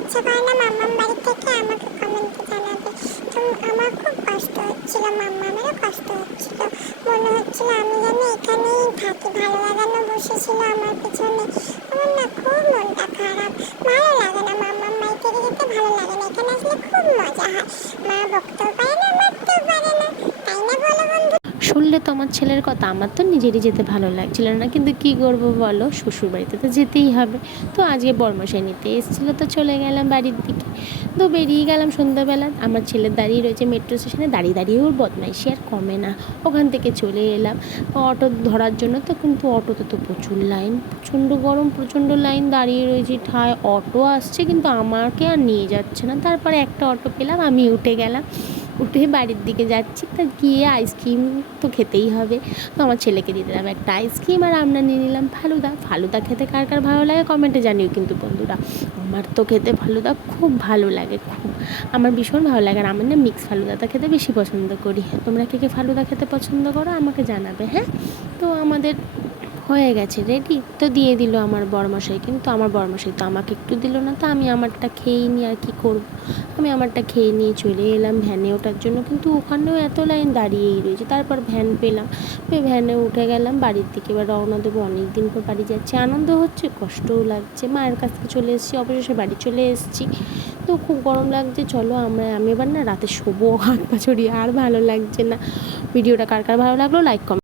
ইচ্ছে করে না মাম্মাম বাড়ি থেকে আমাকে কমেন্টে জানাবে। তো আমার খুব কষ্ট হচ্ছিল, মাম্মামেরও কষ্ট হচ্ছিল, মনে হচ্ছিল আমি যেন এখানেই থাকি। ভালো লাগানো বসেছিল আমার পেছনে, আমার না খুব মনটা খারাপ। ভালো লাগে না, মাম্মাম বাড়ি থেকে যেতে ভালো লাগে না, এখানে আসলে খুব মজা হয়। মা বকতেও পারে না, মারতেও পারে না, তাই না বলো বন্ধু? শুনলে তো আমার ছেলের কথা, আমার তো নিজেরই যেতে ভালো লাগছিল না, কিন্তু কী করবো বলো, শ্বশুরবাড়িতে তো যেতেই হবে। তো আজকে বরমশাই নিতে এসেছিলো, তো চলে গেলাম বাড়ির দিকে। তো বেরিয়ে গেলাম সন্ধ্যাবেলা। আমার ছেলে দাঁড়িয়ে রয়েছে মেট্রো স্টেশনে, দাঁড়িয়ে দাঁড়িয়ে ওর বদমাইশি আর কমে না। ওখান থেকে চলে এলাম অটো ধরার জন্য, তো কিন্তু অটোতে তো প্রচুর লাইন, প্রচণ্ড গরম, প্রচণ্ড লাইন, দাঁড়িয়ে রয়েছি ঠায়। অটো আসছে কিন্তু আমাকে আর নিয়ে যাচ্ছে না। তারপরে একটা অটো পেলাম, আমি উঠে গেলাম। উঠে বাড়ির দিকে যাচ্ছি, তা গিয়ে আইসক্রিম তো খেতেই হবে। তো আমার ছেলেকে দিয়ে দিলাম একটা আইসক্রিম, আর আমরা নিয়ে নিলাম ফালুদা। ফালুদা খেতে কার কার ভালো লাগে কমেন্টে জানিও কিন্তু বন্ধুরা। আমার তো খেতে ফালুদা খুব ভালো লাগে, খুব, আমার ভীষণ ভালো লাগে। আর আমি না মিক্স ফালুদাটা খেতে বেশি পছন্দ করি। তোমরা কে কে ফালুদা খেতে পছন্দ করো আমাকে জানাবে, হ্যাঁ। তো আমাদের হয়ে গেছে রেডি, তো দিয়ে দিল আমার বরমশাই। কিন্তু আমার বরমশাই তো আমাকে একটু দিল না, তো আমি আমারটা খেয়েই নিই, আর কি করব। আমি আমারটা খেয়ে নিয়ে চলে এলাম ভ্যানে ওঠার জন্য, কিন্তু ওখানেও এত লাইন, দাঁড়িয়েই রয়েছে। তারপর ভ্যান পেলাম, ভ্যানে উঠে গেলাম বাড়ির দিকে। এবার রওনা দেবো, অনেক দিন পর বাড়ি যাচ্ছি, আনন্দ হচ্ছে, কষ্টও লাগছে। মায়ের কাছ থেকে চলে এসেছি, অবশেষে বাড়ি চলে এসেছি। তো খুব গরম লাগছে, চলো আমি এবার না রাতে শোবো হাত পা ছড়িয়ে, আর ভালো লাগছে না। ভিডিওটা কার কার ভালো লাগলো লাইক কমেন্ট